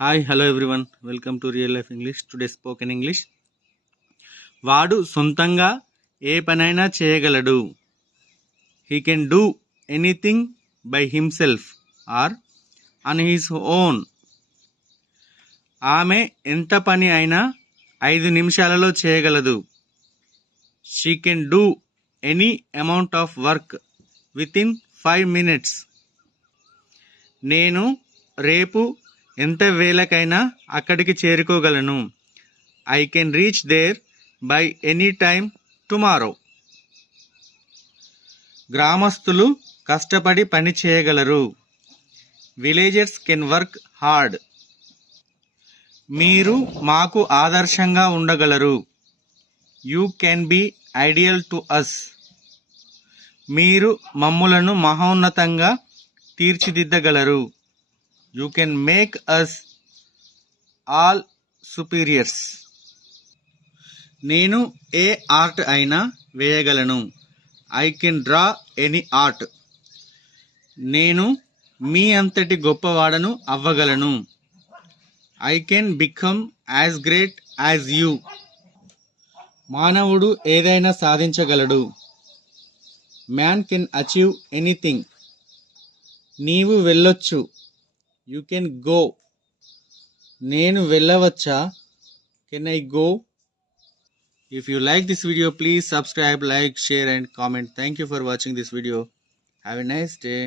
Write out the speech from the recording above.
Hi hello everyone, welcome to real life English. Today spoken English. వాడు సొంతంగా ఏ పనైనా చేయగలడు. He can do anything by himself or on his own. ఆమె ఎంత పని అయినా 5 నిమిషాలలో చేయగలదు. She can do any amount of work within 5 minutes. నేను రేపు ఎంత వేళకైనా అక్కడికి చేరుకోగలను. I can reach there by any time tomorrow. గ్రామస్తులు కష్టపడి పని చేయగలరు. Villagers can work hard. మీరు మాకు ఆదర్శంగా ఉండగలరు. You can be ideal to us. మీరు మమ్ములను మహోన్నతంగా తీర్చిదిద్దగలరు. You can make us all superiors. నేను ఏ ఆర్ట్ అయినా వేయగలను. I can draw any art. నేను మీ అంతటి గొప్పవాడను అవ్వగలను. I can become as great as you. మానవుడు ఏదైనా సాధించగలడు. Man can achieve anything. నీవు వెళ్ళొచ్చు. You can go. నేను వెళ్ళవచ్చా? Can I go? If you like this video, please subscribe, like, share and comment. Thank you for watching this video. Have a nice day.